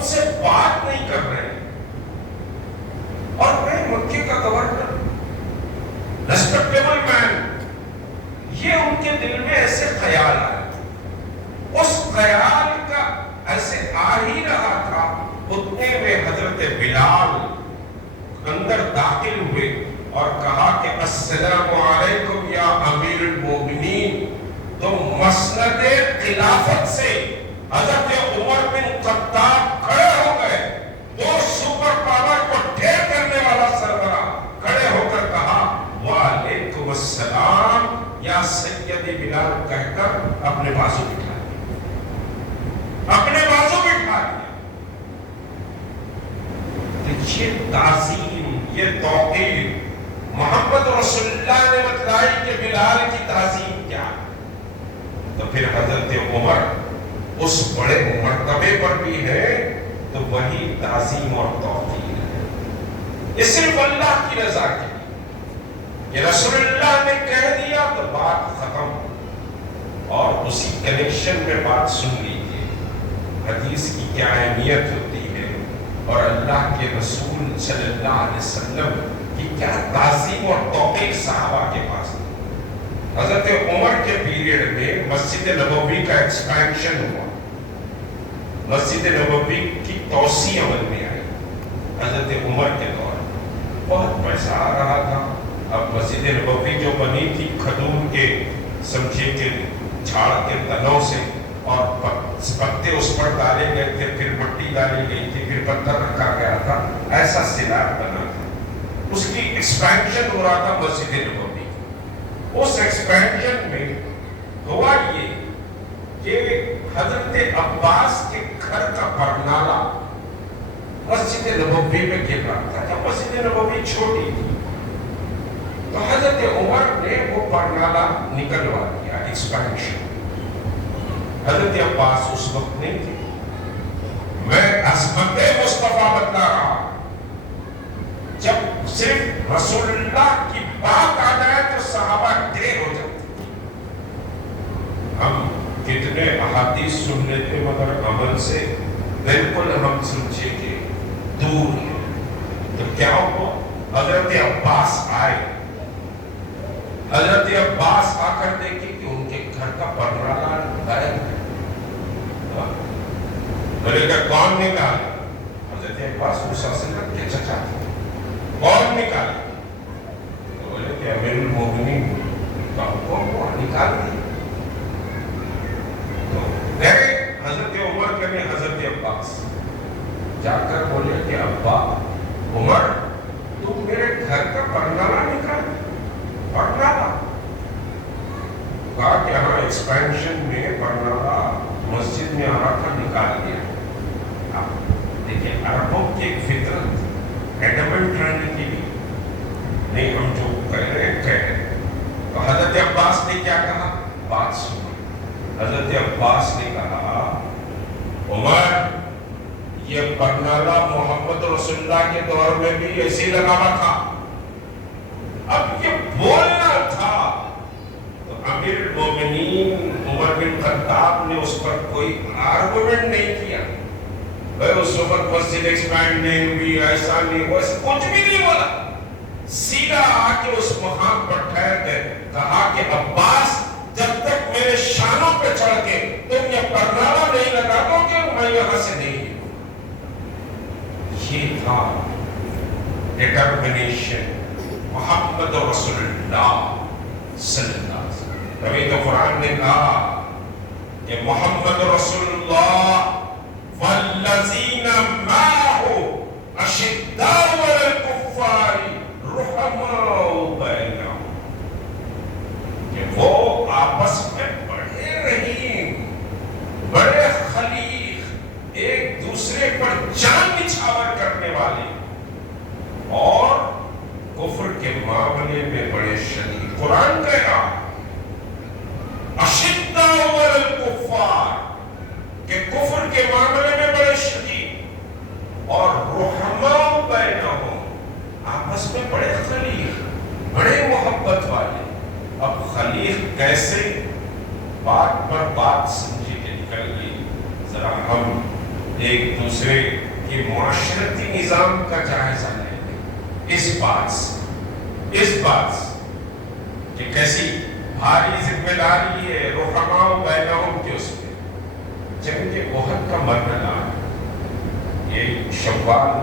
مجھ سے بات نہیں کر رہے ہیں، اور میں مکے کا گورنر، ریسپیکٹیبل مین، یہ ان کے دل میں ایسے خیال آئے. اس خیال کا ایسے آ ہی رہا تھا، اتنے میں حضرت بلال اندر داخل ہوئے اور کہا کہ السلام علیکم یا امیر المومنین. تو مسند خلافت سے حضرت عمر بن خطاب کھڑے ہو گئے. دو سپر پاور کو ڈھیر کرنے والا سربراہ کھڑے ہو کر کہا وعلیکم السلام یا سیدی بلال کہہ کر اپنے بازو بٹھا دیا، اپنے بازو بٹھا دیا. یہ تعظیم، یہ توقیر محمد رسول اللہ نے بتلائی کہ بلال کی تعظیم کیا. تو پھر حضرت عمر اس بڑے مرتبے پر بھی ہے تو وہی تعظیم اور توقیر ہے. یہ صرف اللہ کی رضا کے لیے کہ رسول اللہ نے کہہ دیا تو بات ختم. اور اسی کنیکشن میں بات سن لیجیے، حدیث کی کیا اہمیت ہوتی ہے اور اللہ کے رسول صلی اللہ علیہ وسلم کی کیا تعظیم اور توقیر صحابہ کے پاس. حضرت عمر کے پیریڈ میں مسجد نبوی کا ایکسپینشن ہوا، مسجد نبوی کی توسیع عمل میں آئی. حضرت عمر کے دور بہت پیسہ آ رہا تھا. اب مسجد نبوی جو بنی تھی کھجور کے سمجھے کے جھاڑ کے تنوں سے، اور پتے اس پر ڈالے گئے تھے، پھر مٹی ڈالی گئی تھی، پھر پتھر رکھا گیا تھا، ایسا سلاب بنا تھا. اس کی ایکسپینشن ہو رہا تھا مسجد نبوی. اس ایکسپینشن میں ہوا یہ کہ حضرت عباس کے گھر کا پرنالہ مسجد نبوی میں گر رہا تھا. جب مسجد نبوی چھوٹی تھی تو حضرت عمر نے وہ پرنالہ نکلوا دیا، ایکسپینشن. حضرت عباس اس وقت نہیں تھے. میں عظمت مصطفیٰ بتلا رہا، جب صرف رسول اللہ کی بات آ جائے تو صحابہ ڈھیر ہو جاتے. ہم کتنے احادیث سن لیتے مگر عمل سے بالکل ہم سمجھے کہ دور ہے. تو کیا ہوا؟ حضرت عباس آئے. حضرت عباس آ کر دیکھے کہ ان کے گھر کا پرنالہ غائب ہے. بولے کہ کون نکالا؟ حضرت عباس موسیٰ سے کہا کہ چچا کون نکالا؟ بولے کہ امیر المومنین کا حکم ہوا، نکال دیا. تو گئے حضرت عمر کے میں حضرت عباس جا کر بولے کہ ابا عمر تم میرے گھر کا پرنالہ نکال. پرنالہ کہا کہ ہاں ایکسپینشن میں پرنالہ مسجد میں آ رہا تھا، نکال دیا. دیکھیں عربوں کی ایک فطرت ایڈمنٹ رہنے کے لیے نہیں، ہم جو کہہ رہے ہیں کہہ رہے ہیں. تو حضرت عباس نے کیا کہا؟ بات سنو. حضرت عباس نے کہا عمر یہ پرنالہ محمد رسول اللہ کے دور میں بھی ایسے ہی لگا ہوا تھا، اب یہ بولنا تھا. تو امیر المومنین عمر بن خطاب نے اس پر کوئی آرگومنٹ نہیں کیا. اس وقت مسجد ایکسپینڈ نہیں ہوئی، ایسا نہیں ہوا، ایسا کچھ بھی نہیں بولا. سیدھا آ کے اس مقام پر ٹھہر گئے. کہا کہ عباس جب تک میرے شانوں پہ چڑھ کے تم یہ پرنالہ نہیں لگا دو گے میں یہاں سے نہیں ہوں. یہ تھا ڈٹرمنیشن محمد رسول اللہ صلی اللہ علیہ وسلم. تبھی تو قرآن نے کہا کہ محمد رسول اللہ والذین معه اشداء علی الکفار رحماء بینہم. کہ وہ آپس میں بڑے رحیم، بڑے خلیق، ایک دوسرے پر جان نچھاور کرنے والے، اور کفر کے معاملے میں بڑے شدید. قرآن کہہ رہا اشداء علی الکفار کہ کفر کے معاملے میں بڑے شدید، اور رحماء بینہم آپس میں بڑے خلیق، بڑے محبت والے. اب خلیق کیسے؟ بات پر بات سمجھے کہ نکل گئی. ذرا ہم ایک دوسرے کے معاشرتی نظام کا جائزہ لیں گے اس بات سے کہ کیسی بھاری ذمہ داری ہے رحماء بینہم کے اس پہ. جنگ احد کا مرحلہ یہ شوال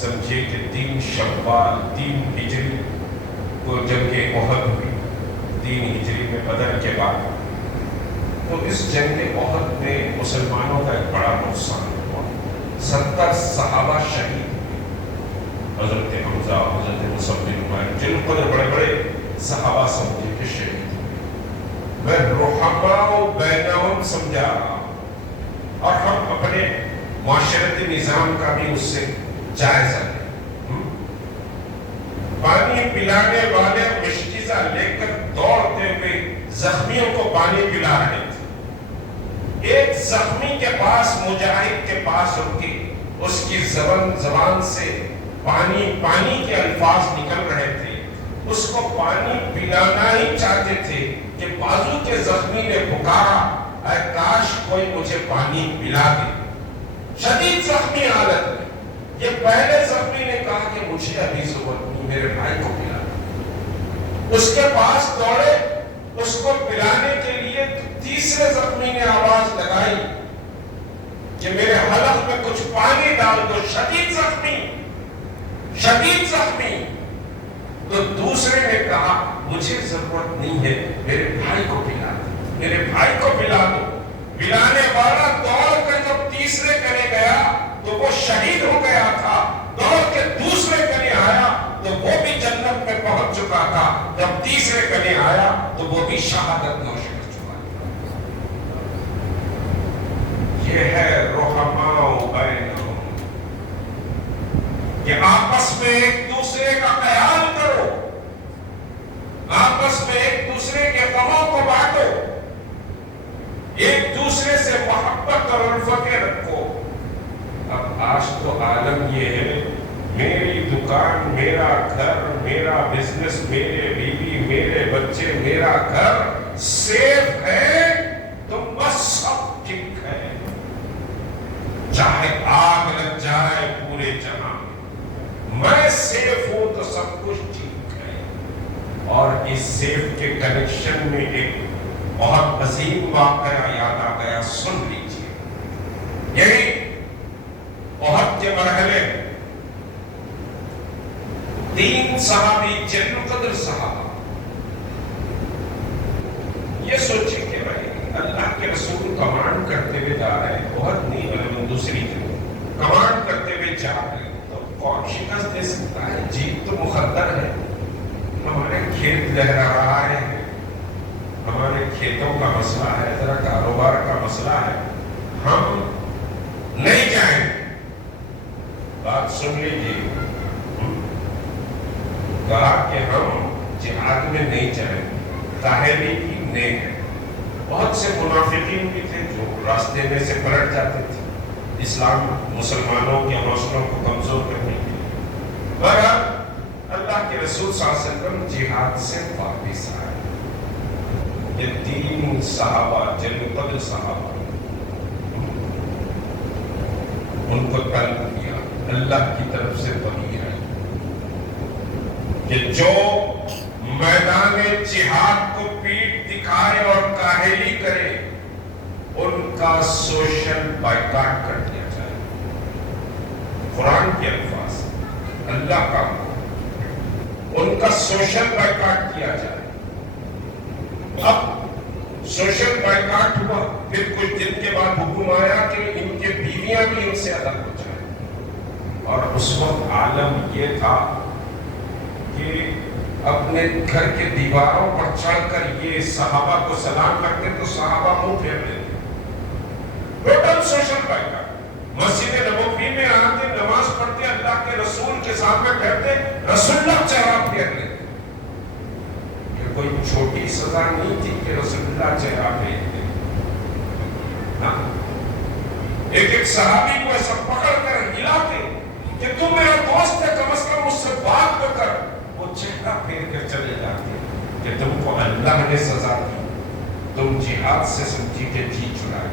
سمجھے کہ 3 شوال 3 ہجری کو جنگ احد ہوئی 3 ہجری میں بدر کے بعد. تو اس جنگ احد میں مسلمانوں کا ایک بڑا نقصان ہوا. 70 صحابہ شہید. حضرت حمزہ، حضرت مصعب بن عمیر، جن قدر بڑے بڑے صحابہ سمجھے کہ شہید ہوئے. میں رحماء بینہم سمجھا رہا ہوں اور ہم اپنے معاشرتی نظام کا بھی اس سے جائزہ لیں. پانی پلانے والے مشکیزہ لے کر دوڑتے ہوئے زخمیوں کو پانی پلا رہے تھے. ایک زخمی کے پاس مجاہد کے پاس رکی، اس کی زبان سے پانی کے الفاظ نکل رہے تھے. اس کو پانی پلانا ہی چاہتے تھے کہ بازو کے زخمی نے پکارا اے کاش کوئی مجھے پانی پلا دے. شدید زخمی حالت میں یہ پہلے زخمی نے کہا کہ مجھے ابھی ضرورت نہیں، میرے بھائی کو پلا دے. اس کے پاس دوڑے اس کو پلانے کے لیے. تیسرے زخمی نے آواز لگائی کہ میرے حلق میں کچھ پانی ڈال دو. شدید زخمی. تو دوسرے نے کہا مجھے ضرورت نہیں ہے، میرے بھائی کو پلا دو، میرے بھائی کو پلا دو. پلانے والا دوڑ کر جب تیسرے کنے گیا تو وہ شہید ہو گیا تھا. دوڑ کے دوسرے کنے آیا تو وہ بھی جنت میں پہنچ چکا تھا. جب تیسرے کنے آیا تو وہ بھی شہادت نوش کر چکا تھا. یہ ہے رحماء بینہم کہ آپس میں ایک دوسرے کا خیال کرو، آپس میں ایک دوسرے کے غموں کو بانٹو، ایک دوسرے سے محبت اور الفت رکھو. اب آج تو عالم یہ ہے میری دکان، میرا گھر، میرا بزنس، میرے بیوی، میرے بچے، میرا گھر سیف ہے تو بس سب ٹھیک ہے. چاہے آگ لگ جائے پورے جہاں میں سیف ہوں تو سب کچھ ٹھیک ہے. اور اس سیف کے کنیکشن میں ایک بہت عظیم واقعہ یاد آ گیا، سن لیجیے. یہی احد کے مرحلے 3 صحابی جلیل القدر صحابہ. یہ سوچیں کہ بھائی اللہ کے رسول کمانڈ کرتے ہوئے جا رہے ہیں، احد نہیں بلکہ دوسری جگہ کمانڈ کرتے ہوئے جا رہے ہیں. کون شکست دے سکتا ہے؟ جیت تو مقدر ہے. ہمارے کھیت لہرا رہا ہے، ہمارے کھیتوں کا مسئلہ ہے، ذرا کاروبار کا مسئلہ ہے، ہم نہیں جائیں. بات سن لیجیے. کہا کہ ہم جہاد میں نہیں جائیں. طاہری کی نیک ہے. بہت سے منافقین بھی تھے جو راستے میں سے پلٹ جاتے تھے اسلام مسلمانوں کے حوصلوں کو کمزور کرنے کے لیے. بہرحال اللہ کے رسول صلی اللہ علیہ وسلم جہاد سے واپس آئے. یہ 3 صحابہ جلیل القدر صحابہ ان کو طلب کیا. اللہ کی طرف سے وحی آئی کہ جو میدان جہاد کو پیٹ دکھائے اور کاہلی کرے ان کا سوشل بائیکاٹ کر دیا جائے. قرآن کے الفاظ، اللہ کا ان کا سوشل بائیکاٹ کیا جائے. اب سوشل بائیکاٹ ہوا، پھر کچھ دن کے بعد حکم آیا کہ ان کے بیویاں بھی ان سے الگ ہو جائیں. اور اس وقت عالم یہ تھا کہ اپنے گھر کے دیواروں پر چڑھ کر یہ صحابہ کو سلام کرتے تو صحابہ منہ پھیر لیتے. Total social boycott. Masjid Nabawi میں آتے، نماز پڑھتے، اللہ کے رسول کے سامنے بیٹھتے، رسول اللہ چہرہ پھیر لیتے. یہ کوئی چھوٹی سزا نہیں تھی کہ رسول اللہ چہرہ پھیرتے. ایک صحابی کو ایسا پکڑ کر ہلاتے کہ تم میرا دوست ہے، کم از کم مجھ سے بات تو کر. وہ چہرہ پھیر کر چلے جاتے کہ تم کو اللہ نے سزا دی، تم جہاد سے سمجھی کہ جی چھڑائے.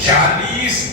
40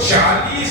40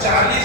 40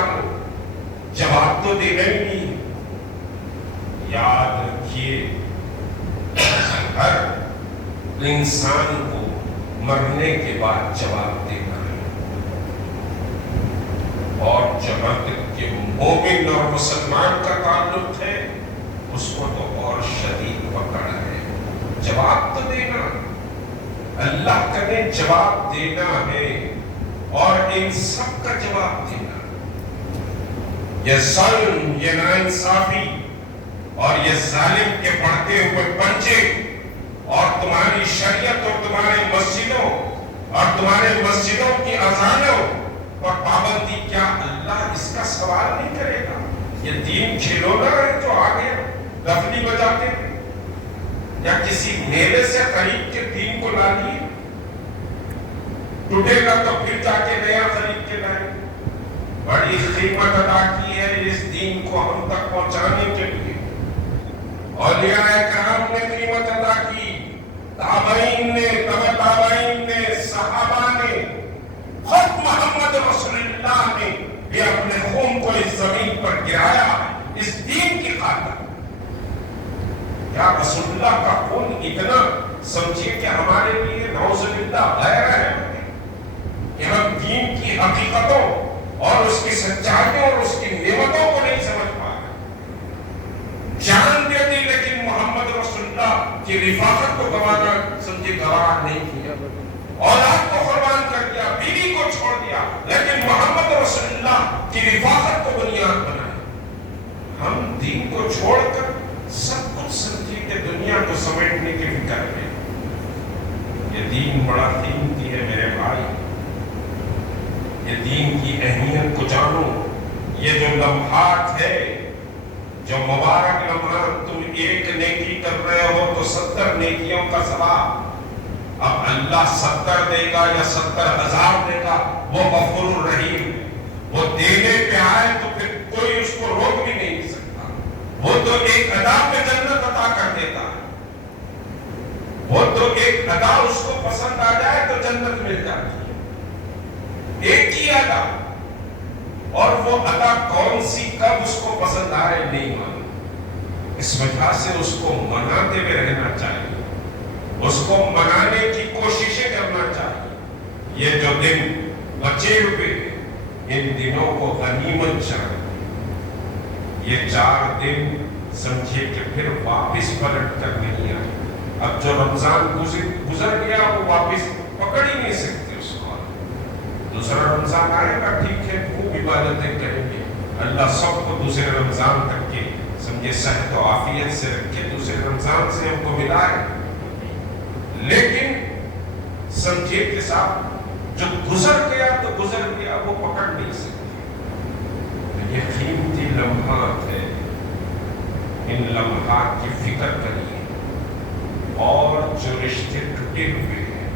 مار لو، جواب تو دینا ہی نہیں۔ یاد رکھیے ہر انسان کو مرنے کے بعد جواب دینا ہے، اور جہاں تک کہ مومن اور مسلمان کا تعلق ہے اس کو تو اور شدید پکڑ ہے، جواب تو دینا، اللہ کا نے جواب دینا ہے، اور ان سب کا جواب دینا۔ یہ ظلم، یہ ناانصافی اور یہ ظالم کے بڑھتے ہوئے پنجے اور تمہاری شریعت اور تمہارے مسجدوں اور تمہارے مسجدوں کی اذانوں اور پابندی، کیا اللہ اس کا سوال نہیں کرے گا؟ یہ دین کھلونا ہے جو آگے دفنی بجاتے ہیں، یا کسی میلے سے خرید کے دین کو لا لیے؟ ٹوٹے گا تو پھر جا کے نیا خرید کے لائیں۔ بڑی قیمت ادا کی ہے اس دین کو ہم تک پہنچانے کے لیے، اولیاء کرام نے قیمت ادا کی، تابعین نے، تبع تابعین نے، صحابہ نے، خود محمد رسول اللہ نے بھی اپنے خون کو اس زمین پر گرایا اس دین کی خاطر۔ کیا رسول اللہ کا خون اتنا سمجھیے کہ ہمارے لیے نعوذ باللہ غیر ہے کہ ہم دین کی حقیقتوں اور اس کی سچائیوں اور اس کی نعمتوں کو نہیں سمجھ پا رہے؟ جان دے دی لیکن محمد رسول اللہ کی رفاقت کو گوانا سمجھے گوارا نہیں کیا، اولاد کو قربان کر دیا، بیوی کو چھوڑ دیا، لیکن محمد رسول اللہ کی رفاقت کو بنیاد بنایا۔ ہم دین کو چھوڑ کر سب کچھ سمجھے کہ دنیا کو سمیٹنے کی فکر میں۔ یہ دین بڑا قیمتی ہے میرے بھائی، یہ دین کی اہمیت کو جانو۔ یہ جو لمحات ہے، جو مبارک لمحات، تم ایک نیکی کر رہے ہو تو 70 نیکیوں کا ثواب۔ اب اللہ 70 دے گا یا 70,000 دے گا، وہ غفور الرحیم، وہ دینے پہ آئے تو پھر کوئی اس کو روک بھی نہیں سکتا۔ وہ تو ایک ادا پہ جنت عطا کر دیتا ہے، وہ تو ایک ادا اس کو پسند آ جائے تو جنت مل جاتی ہے، ایک ہی ادا، اور وہ ادا کون سی کب اس کو پسند آئے نہیں معلوم۔ اس وجہ سے اس کو مناتے ہوئے رہنا چاہیے، اس کو منانے کی کوششیں کرنا چاہیے۔ یہ جو دن بچے ہوئے ان دنوں کو غنیمت جانیں۔ یہ 4 دن سمجھے کہ پھر واپس پلٹ کر نہیں آئے۔ اب جو رمضان گزر گیا وہ واپس پکڑ ہی نہیں سکتے اس کو۔ دوسرا رمضان آئے گا، ٹھیک ہے، خوب عبادتیں کریں گے، اللہ سب کو دوسرے رمضان تک کے سمجھے صحت و عافیت سے رکھے، دوسرے رمضان سے ہم کو ملائے، لیکن سمجھے کہ صاحب جو گزر گیا تو گزر گیا، وہ پکڑ نہیں سکتے۔ یہ قیمتی لمحات ہے، ان لمحات کی فکر کریے، اور جو رشتے ٹوٹے ہوئے ہیں،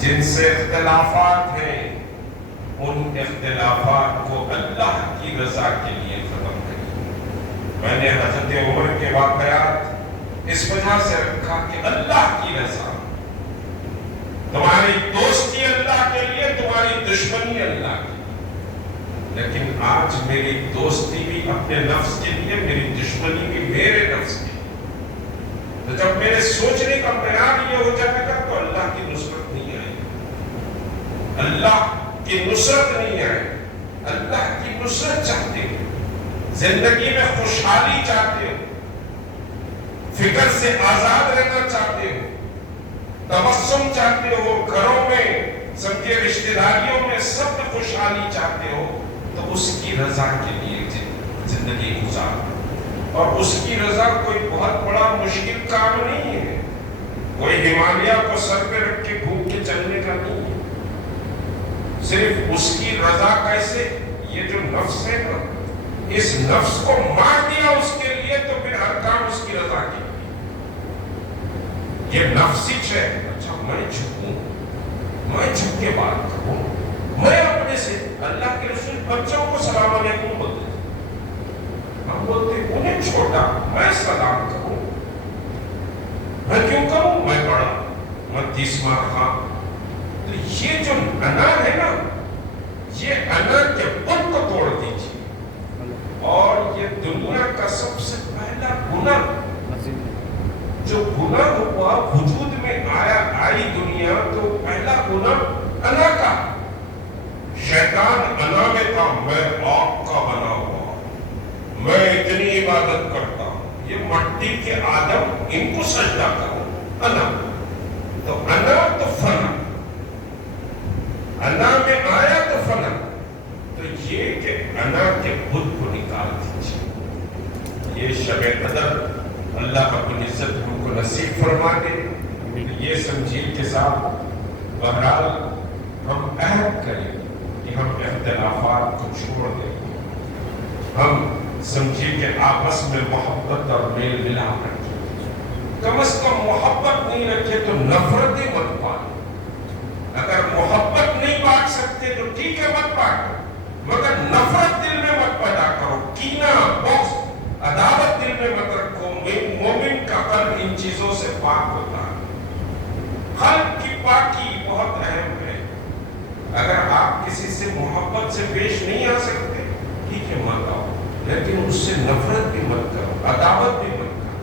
جن سے اختلافات ہیں، ان اختلافات کو اللہ کی رضا کے لیے ختم کریے۔ میں نے حضرت عمر کے واقعات اس وجہ سے رکھا کہ اللہ کی رضا، تمہاری دوستی اللہ کے لیے، تمہاری دشمنی اللہ کے لیے، لیکن آج میری دوستی بھی اپنے نفس کے لیے، میری دشمنی بھی میرے نفس کے لیے۔ تو جب میرے سوچنے کا معیار یہ ہو جائے گا تو اللہ کی نصرت نہیں آئے گی، اللہ کی نصرت نہیں آئے، اللہ کی نصرت چاہتے ہو، زندگی میں خوشحالی چاہتے ہو، فکر سے آزاد رہنا چاہتے ہو، تبسم چاہتے ہو، گھروں میں سمجھے رشتہ داریوں میں سب میں خوشحالی چاہتے ہو، تو اس کی رضا کے لیے زندگی گزارو۔ اور اس کی رضا کوئی بہت بڑا مشکل کام نہیں ہے، کوئی ہمالیہ کو سر پہ رکھ کے گھوم کے چلنے کا نہیں ہے، صرف اس کی رضا کیسے؟ یہ جو نفس ہے نا، اس نفس کو مار دیا اس کے لیے تو پھر ہر کام اس کی رضا کے لیے۔ یہ نفسی ہے، اچھا میں جھکوں، میں جھک کے بات کروں، میں اپنے سے اللہ کے رسول بچوں کو سلام علیکم بولتے، ہم بولتے انہیں چھوٹا، میں سلام کروں، میں کیوں کروں، میں بڑا، میں 30 ماہ خان۔ تو یہ جو انا ہے نا، یہ انا کے بت کو توڑ دیجیے۔ عبادت کرتا ہوں، یہ مٹی کے آدم ان کو سجدہ کرو، انا تو انا تو فنا، انا میں آیا تو فنا، تو یہ کہ انا کے بت کو نکال دیجیے۔ یہ شب قدر اللہ رب العزت ہم کو نصیب فرما دے۔ یہ سمجھیے کہ صاحب بہرحال ہم عہد کریں کہ ہم اختلافات کو چھوڑ دیں، ہم سمجھیے کہ آپس میں محبت اور میل ملاپ رکھیں، کم از کم محبت نہیں رکھے تو نفرتیں مت پالیں۔ اگر محبت نہیں بانٹ سکتے تو ٹھیک ہے مت بانٹو، مگر نفرت دل میں مت پیدا کرو، کینہ، بغض، عداوت دل میں مت رکھو۔ مومن کا قلب ان چیزوں سے پاک ہوتا ہے۔ قلب کی پاکی بہت اہم ہے۔ اگر آپ کسی سے محبت سے پیش نہیں آ سکتے ٹھیک ہے مت آؤ، لیکن اس سے نفرت بھی مت کرو، عداوت بھی مت کرو۔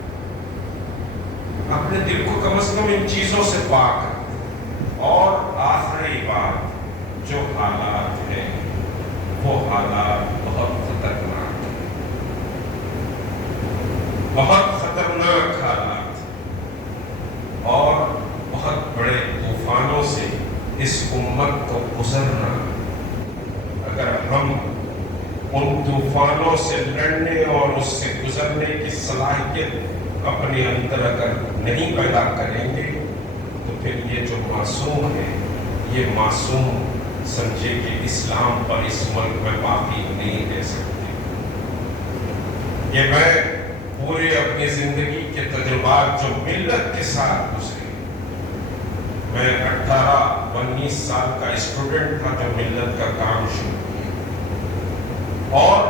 اپنے دل کو کم از کم ان چیزوں سے پاک کرو۔ اور آخری بات، جو حالات ہیں وہ حالات بہت خطرناک ہیں، بہت خطرناک حالات، اور بہت بڑے طوفانوں سے اس امت کو گزرنا۔ اگر ہم ان طوفانوں سے لڑنے اور اس سے گزرنے کی صلاحیت اپنے اندر اگر نہیں پیدا کریں گے تو پھر یہ جو معصوم ہے، یہ معصوم سمجھے کہ اسلام پر اس ملک میں باقی نہیں رہ سکتے۔ یہ میں پورے اپنی زندگی کے تجربات جو ملت کے ساتھ گزرے، میں 18-19 سال کا اسٹوڈنٹ تھا جو ملت کا کام شروع کیا، اور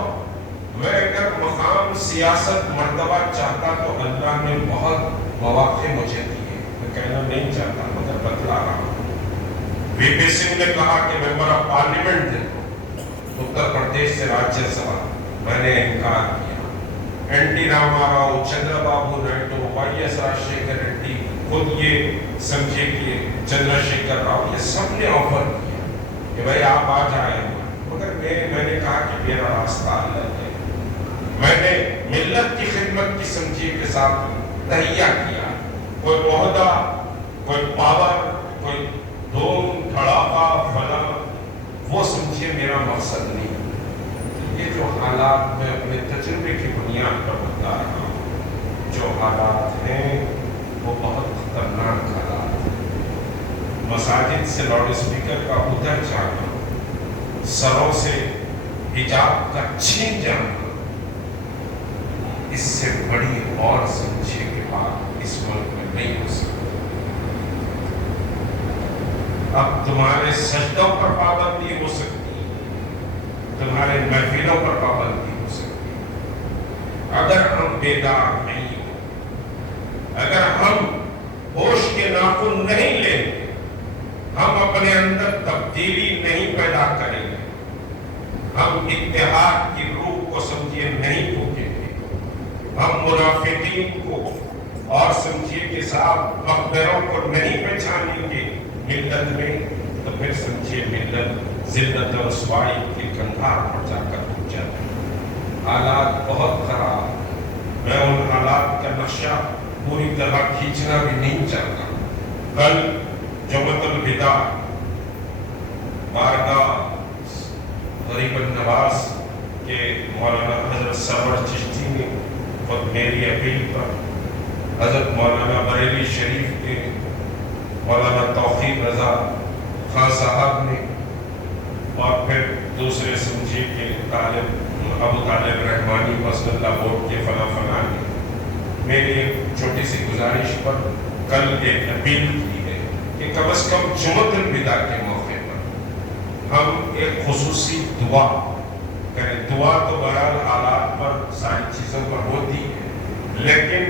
میں اگر مقام سیاست مرتبہ چاہتا تو اللہ نے بہت مواقع مجھے دیے، میں کہنا نہیں چاہتا مگر بتلا رہا ہوں۔ وی پی سنگھ نے کہا کہ ممبر آف پارلیمنٹ دے دو اتر پردیش سے راجیہ سبھا، میں نے انکار کیا۔ N T Rama Rao, Chandra Babu Naidu, Y S راجشیکھر ready, خود یہ سمجھے کہ چندر شیکھر راؤ، یہ سب نے آفر کیا کہ بھائی آپ آ جائیں، مگر میں نے کہا کہ میرا راستہ الگ ہے۔ میں نے ملت کی خدمت کی سمجھے کے ساتھ تہیہ کیا، کوئی عہدہ، کوئی پاور، کوئی دھوم دھڑاکا فلاں، وہ سمجھے میرا مقصد نہیں۔ یہ جو حالات میں اپنے تجربے کی بنیاد پر بتا رہا ہوں، جو حالات ہیں وہ بہت خطرناک حالات ہیں۔ مساجد سے لاؤڈ اسپیکر کا ادھر جانا، سروں سے حجاب کا چھین جانا، اس سے بڑی اور سمجھے کے بات اس ملک میں نہیں ہو سکتی۔ اب تمہارے سجدوں پر پابندی ہو سکتی، تمہارے محفلوں پر پابندی ہو سکتی، اگر ہم بیدار نہیں ہو، اگر ہم ہوش کے ناخن نہیں لیں گے، ہم اپنے اندر تبدیلی نہیں پیدا کریں گے، ہم اتحاد کی روح کو سمجھیے نہیں پھونکیں گے، ہم منافقین کو اور سمجھیے کہ صاحب مقبروں کو نہیں پہچانیں گے ملت میں، تو پھر سمجھیے ملت ذلت اور رسوائی کے کندھار پر جا کر رک جاتی ہے۔ حالات بہت خراب، میں ان حالات کا نقشہ پوری طرح کھینچنا بھی نہیں چاہتا۔ کل جمعۃ الوداع بارگاہ غریب النواز کے مولانا حضرت سرور چشتی نے خود میری اپیل پر، حضرت مولانا بریلی شریف کے مولانا توقیر رضا خان صاحب نے، اور پھر دوسرے سمجھے کہ طالب ابو طالب رحمانی وصل اللہ بورڈ کے فلاں فلاں نے میری ایک چھوٹی سی گزارش پر کل ایک اپیل کی ہے کہ کم از کم جمعۃ الوداع کے موقع پر ہم ایک خصوصی دعا کریں۔ دعا تو بہرحال حالات پر ساری چیزوں پر ہوتی ہے، لیکن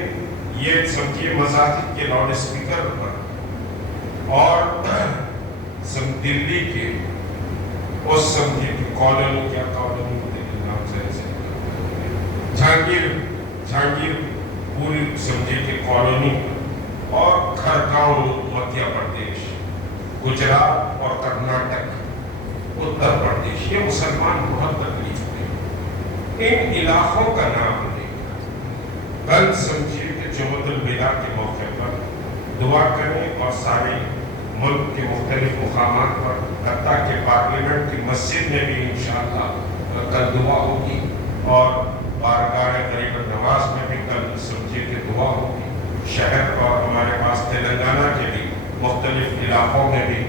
یہ سمجھیے مساجد کے لاؤڈ اسپیکر پر اور دلی کے اس سمجھے کہ کالونی، کیا کالونی نام سے جہانگیر پوری سمجھے کہ کالونی اور کھرگاؤں مدھیہ پردیش، گجرات اور کرناٹک، اتر پردیش، یہ مسلمان بہت تکلیف میں، ان علاقوں کا نام لے کر کل سمجھیے کہ جمعۃ الوداع کے موقع پر دعا کریں اور سارے ملک کے مختلف مقامات پر حتیٰ کہ پارلیمنٹ کی مسجد میں بھی انشاءاللہ کل دعا ہوگی اور بارگاہ غریب نواز میں بھی کل سمجھیے کہ دعا ہوگی. شہر اور ہمارے پاس تلنگانہ کے بھی مختلف علاقوں میں بھی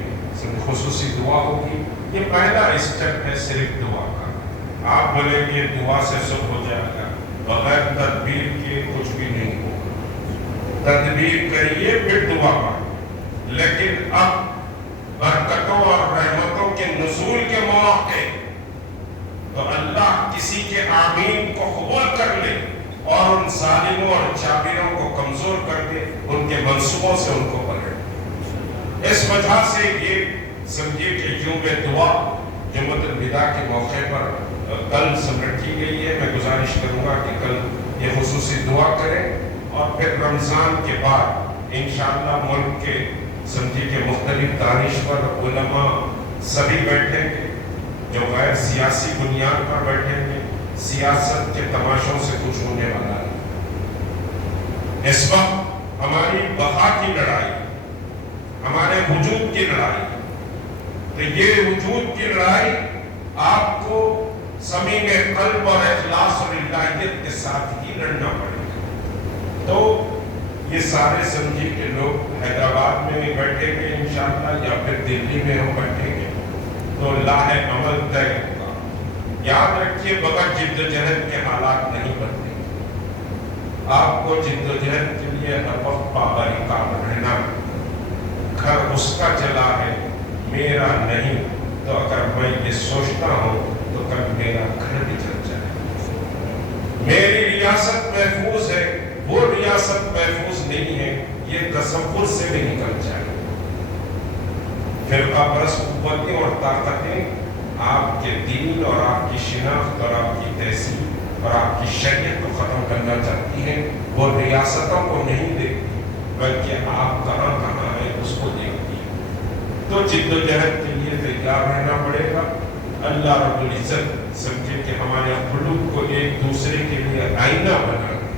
خصوصی دعا ہوگی. یہ پہلا اسٹیپ ہے صرف دعا کا. آپ بولیں گے دعا سے سب ہو جائے گا، بغیر تدبیر کے کچھ بھی نہیں ہوگا. تدبیر کریے پھر دعا کا. لیکن اب برکتوں اور رحمتوں کے نزول کے مواقع تو اللہ کسی کے آمین کو قبول کر لے اور ان ظالموں اور جابروں کو کمزور کر دے، ان کے منصوبوں سے ان کو پلٹ. اس وجہ سے یہ سمجھیے کہ یوم دعا جمعۃ الوداع کے موقع پر کل سمیٹی گئی ہے. میں گزارش کروں گا کہ کل یہ خصوصی دعا کریں اور پھر رمضان کے بعد انشاءاللہ ملک کے سمجھیے کہ مختلف دانشور علماء سبھی بیٹھیں گے جو غیر سیاسی بنیاد پر بیٹھیں گے. سیاست کے تماشوں سے کچھ ہونے والا ہے. اس وقت ہماری بقا کی لڑائی، ہمارے وجود کی لڑائی، تو یہ وجود کی لڑائی آپ کو صمیم قلب اور اخلاص اور الہیت کے ساتھ ہی لڑنا پڑے گا. تو یہ سارے سمجھے کہ لوگ حیدرآباد میں بھی بیٹھیں گے انشاءاللہ یا پھر دلی میں ہم بیٹھیں گے تو لاہ عمل طے ہوگا. یاد رکھیے بغیر جد و جہد کے حالات نہیں بنتے. آپ کو جد و جہد کے لیے ہر وقت پابرکاب رہنا. گھر اس کا چلا ہے میرا نہیں، تو اگر میں یہ سوچتا ہوں تو کل میرا گھر بھی چل جائے. میری ریاست محفوظ ہے، وہ ریاست محفوظ نہیں ہے، یہ تصور سے بھی نکل جائے. فرقہ پرست قوتیں اور طاقتیں آپ کے دین اور آپ کی شناخت اور آپ کی تہذیب اور آپ کی شریعت کو ختم کرنا چاہتی ہیں. وہ ریاستوں کو نہیں دیکھتی بلکہ آپ کہاں کہاں ہیں اس کو دیکھتی ہیں. تو جد و جہد کے لیے تیار رہنا پڑے گا. اللہ رب العزت سمجھے کہ ہمارے خلوق کو ایک دوسرے کے لیے آئینہ بنا دے.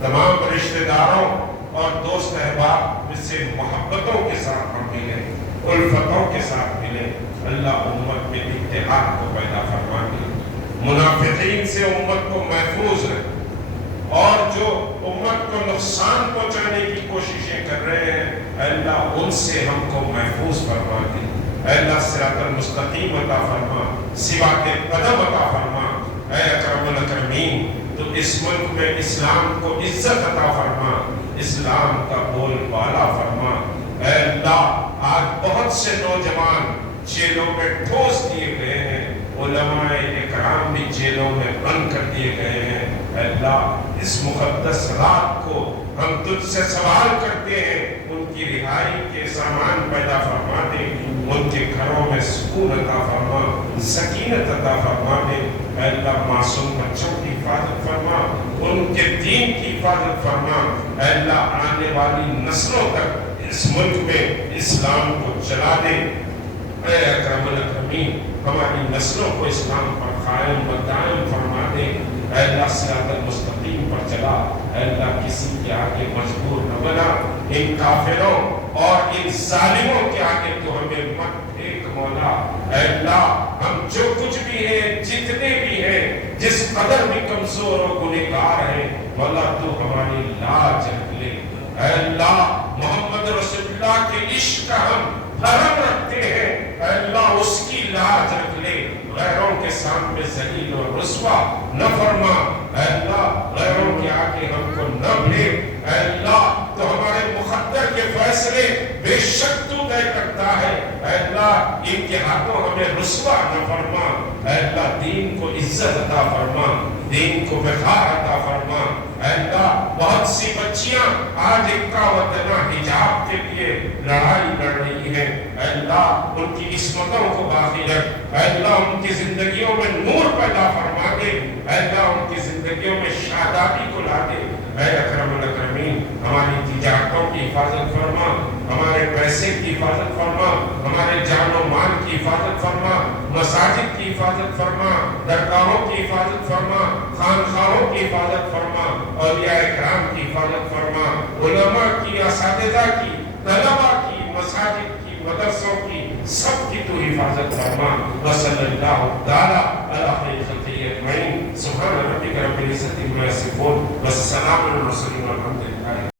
تمام رشتہ داروں اور دوست احباب سے محبتوں کے ساتھ ہم ملیں، الفتوں کے ساتھ ملیں. اللہ امت میں اتحاد کو پیدا فرما دے، منافقین سے امت کو محفوظ رکھے، اور جو امت کو نقصان پہنچانے کی کوششیں کر رہے ہیں اللہ ان سے ہم کو محفوظ فرما دے. اللہ صراط المستقیم عطا فرما، سوات قدم عطا فرما. اے اکرم الاکرمین، تو اس ملک میں اسلام کو عزت عطا فرما، اسلام کا بول بالا فرما. اے اللہ آج بہت سے نوجوان جیلوں میں ٹھوس دیے گئے ہیں، علماء اکرام بھی جیلوں میں بند کر دیے گئے ہیں. اے اللہ اس مقدس رات کو ہم تجھ سے سوال کرتے ہیں، ان کی رہائی کے سامان پیدا فرما دے، ان کے گھروں میں سکون عطا فرما، سکینت عطا فرما دے. اے اللہ معصوم بچوں کی حفاظت فرما، ان کے دین کی حفاظت فرما. اے اللہ آنے والی نسلوں تک اس ملک میں اسلام کو چلا دے. اے اکرم الاکرمین، ہماری نسلوں کو اسلام پر قائم و دائم فرما دے. اے اللہ صراط المستقیم پر چلا. اے اللہ کسی کے آگے مجبور نہ بنا. ان کافروں اور ان ظالموں کے آگے تو ہمیں مت پھینک مولا. اے اللہ ہم جو کچھ بھی ہیں، جتنے بھی ہیں، جس قدر بھی کمزور و گنہگار ہیں، مولا تو ہماری لاج رکھ لے. اے اللہ محمد رسول اللہ کے عشق کا ہم حرم رکھتے ہیں، اے اللہ اس کی لاج رکھ لے. غیروں کے سامنے ذلیل و رسوا نہ فرما. اے اللہ غیروں کے آگے ہم کو نہ بھیڑ. اے اللہ تو ہمارے مقدر کے فیصلے بے شک تو طے کرتا ہے. اے اللہ ان کے ہاتھوں ہمیں رسوا نہ فرما. اے اللہ دین کو عزت عطا فرما، دین کو وقار عطا فرما. اے اللہ بہت سی بچیاں آج اکا وطنہ حجاب کے لیے لڑائی لڑ رہی ہیں. اے اللہ ان کی عصمتوں کو باقی رکھ. اے اللہ ان کی زندگیوں میں نور پیدا فرما دے. اے اللہ ان کی زندگیوں میں شادابی کو لا دے. اے اکرم الاکرمین ہماری تجارتوں کی حفاظت فرما، ہمارے پیسے کی حفاظت فرما، ہمارے جان و مال کی حفاظت فرما، مساجد کی حفاظت فرما، درگاہوں کی حفاظت فرما، خانقاہوں کی حفاظت فرما. اولیاء کرام کی حفاظت فرما، علماء کی، اساتذہ کی، طلباء کی، مساجد کی، مدرسوں کی، سب کی تو حفاظت فرما۔ وصلی اللہ تعالی علی خیر خلقہ اجمعین۔ سبحان ربک رب العزۃ عما یصفون والسلام علی المرسلین۔